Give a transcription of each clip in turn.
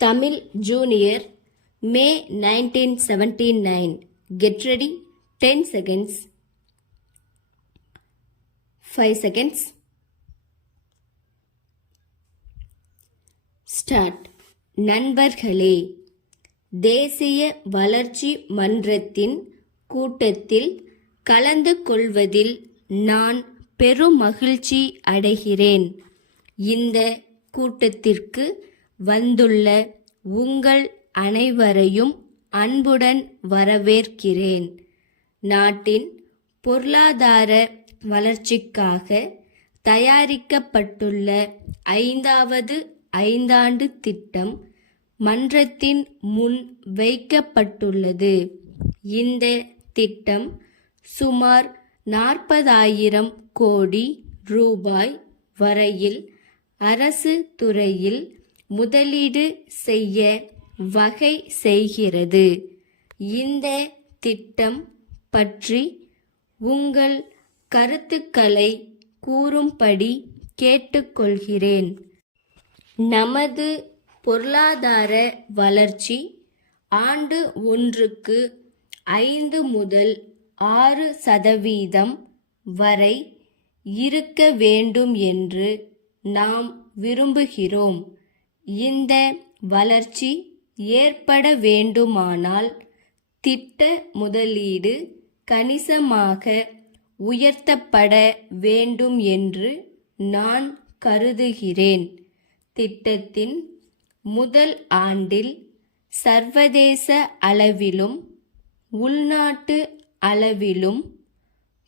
Tamil Junior, May 1979. Get ready. 10 seconds. 5 seconds. Start. நண்பர்களே, தேசிய வளர்ச்சி மன்றத்தின் கூட்டத்தில் கலந்து கொள்வதில் நான் பெரும் மகிழ்ச்சி அடைகிறேன். இந்த கூட்டத்திற்கு வந்துள்ள உங்கள் அனைவரையும் அன்புடன் வரவேற்கிறேன். நாட்டின் பொருளாதார வளர்ச்சிக்காக தயாரிக்கப்பட்டுள்ள 5வது ஐந்தாண்டு திட்டம் மன்றத்தின் முன் வைக்கப்பட்டுள்ளது. இந்த திட்டம் சுமார் 40,000 கோடி ரூபாய் வரையில் அரசு துறையில் முதலீடு செய்ய வகை செய்கிறது. இந்த திட்டம் பற்றி உங்கள் கருத்துக்களை கூறும்படி கேட்டுக்கொள்கிறேன். நமது பொருளாதார வளர்ச்சி ஆண்டு ஒன்றுக்கு 5 முதல் 6% வரை இருக்க வேண்டும் என்று நாம் விரும்புகிறோம். இந்த வளர்ச்சி ஏற்பட வேண்டுமானால் திட்ட முதலீடு கணிசமாக உயர்த்தப்பட வேண்டும் என்று நான் கருதுகிறேன். திட்டத்தின் முதல் ஆண்டில் சர்வதேச அளவிலும் உள்நாட்டு அளவிலும்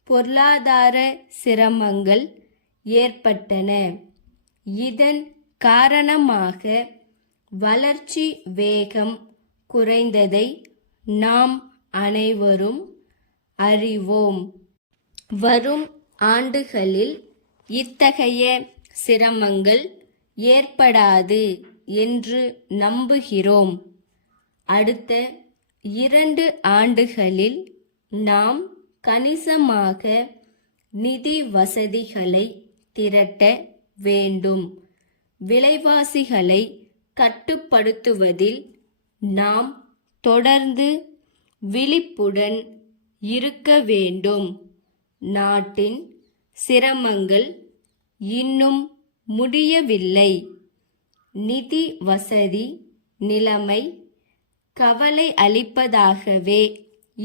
பொருளாதார சிரமங்கள் ஏற்பட்டன. இதன் காரணமாக வளர்ச்சி வேகம் குறைந்ததை நாம் அனைவரும் அறிவோம். வரும் ஆண்டுகளில் இத்தகைய சிரமங்கள் ஏற்படாது என்று நம்புகிறோம். அடுத்த 2 ஆண்டுகளில் நாம் கணிசமாக நிதி வசதிகளை திரட்ட வேண்டும். விலைவாசிகளை கட்டுப்படுத்துவதில் நாம் தொடர்ந்து விழிப்புடன் இருக்க வேண்டும். நாட்டின் சிரமங்கள் இன்னும் முடியவில்லை. நிதி வசதி நிலைமை கவலை அளிப்பதாகவே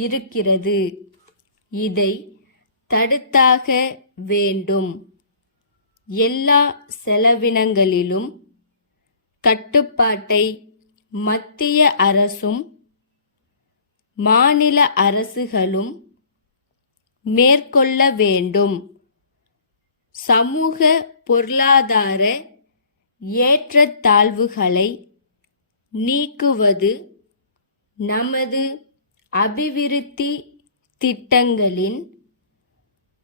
இருக்கிறது. இதை தடுத்தாக வேண்டும். எல்லா செலவினங்களிலும் கட்டுப்பாட்டை மத்திய அரசும் மாநில அரசுகளும் மேற்கொள்ள வேண்டும். சமூக பொருளாதார ஏற்றத்தாழ்வுகளை நீக்குவது நமது அபிவிருத்தி திட்டங்களின்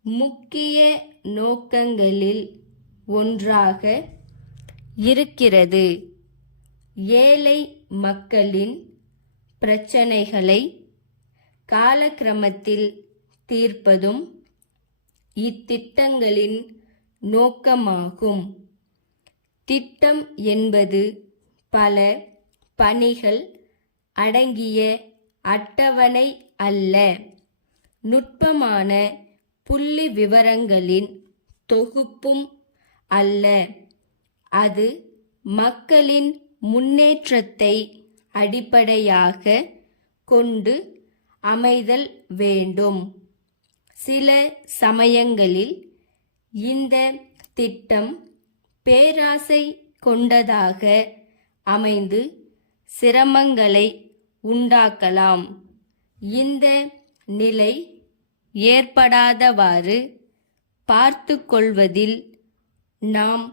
முக்கிய நோக்கங்களில் ஒன்றாக இருக்கிறது. ஏழை மக்களின் பிரச்சனைகளை காலக்கிரமத்தில் தீர்ப்பதும் இத்திட்டங்களின் நோக்கமாகும். திட்டம் என்பது பல பணிகள் அடங்கிய அட்டவணை அல்ல. நுட்பமான புள்ளி விவரங்களின் தொகுப்பும் அல்ல. அது மக்களின் முன்னேற்றத்தை அடிப்படையாக கொண்டு அமைதல் வேண்டும். சில சமயங்களில் இந்த திட்டம் பேராசை கொண்டதாக அமைந்து சிரமங்களை உண்டாக்கலாம். இந்த நிலை ஏற்படாதவாறு பார்த்து கொள்வதில் நாம்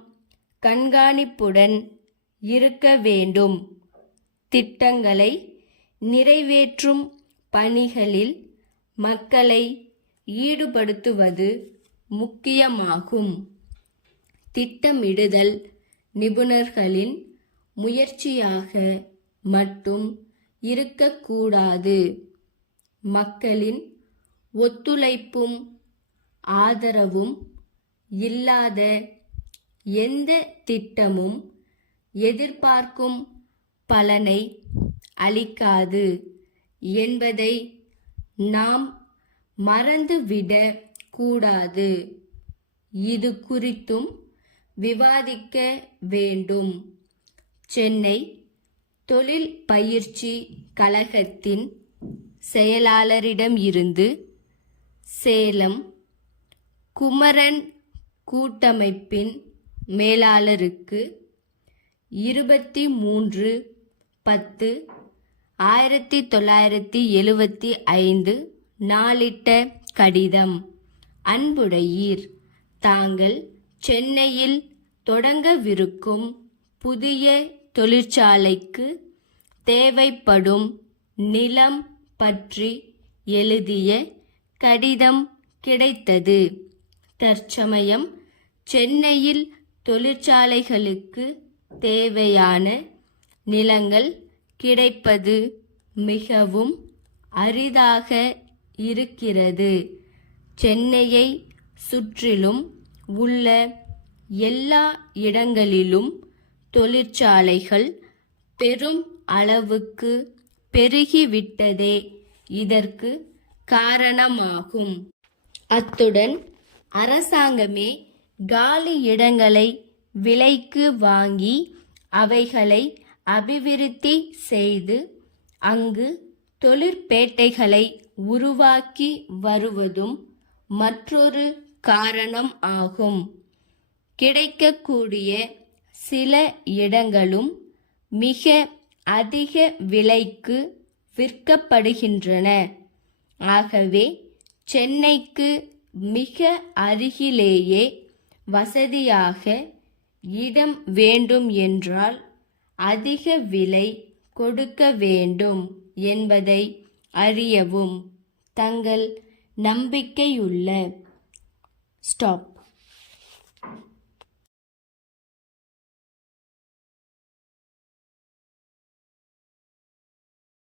கண்காணிப்புடன் இருக்க வேண்டும். திட்டங்களை நிறைவேற்றும் பணிகளில் மக்களை ஈடுபடுத்துவது முக்கியமாகும். திட்டமிடுதல் நிபுணர்களின் முயற்சியாக மட்டும் இருக்கக்கூடாது. மக்களின் ஒத்துழைப்பும் ஆதரவும் இல்லாத எந்த திட்டமும் எதிர்பார்க்கும் பலனை அளிக்காது என்பதை நாம் மறந்துவிடக் கூடாது. இது குறித்தும் விவாதிக்க வேண்டும். சென்னை தொழில் பயிற்சி கழகத்தின் செயலாளரிடம் இருந்து சேலம் குமரன் கூட்டமைப்பின் மேலாளருக்கு 23/10/1975 நாளிட்ட கடிதம். அன்புடையீர், தாங்கள் சென்னையில் தொடங்கவிருக்கும் புதிய தொழிற்சாலைக்கு தேவைப்படும் நிலம் பற்றி எழுதிய கடிதம் கிடைத்தது. தற்சமயம் சென்னையில் தொழிற்சாலைகளுக்கு தேவையான நிலங்கள் கிடைப்பது மிகவும் அரிதாக இருக்கிறது. சென்னையை சுற்றிலும் உள்ள எல்லா இடங்களிலும் தொழிற்சாலைகள் பெரும் அளவுக்கு பெருகிவிட்டதே இதற்கு காரணமாகும். அத்துடன் அரசாங்கமே காலி இடங்களை விலைக்கு வாங்கி அவைகளை அபிவிருத்தி செய்து அங்கு தொழிற்பேட்டைகளை உருவாக்கி வருவதும் மற்றொரு காரணம் ஆகும். கிடைக்கக்கூடிய சில இடங்களும் மிக அதிக விலைக்கு விற்கப்படுகின்றன. ஆகவே சென்னைக்கு மிக அருகிலேயே வசதியாக இடம் வேண்டும் என்றால் அதிக விலை கொடுக்க வேண்டும் என்பதை அறியவும். தங்கள் நம்பிக்கையுள்ள ஸ்டாப்.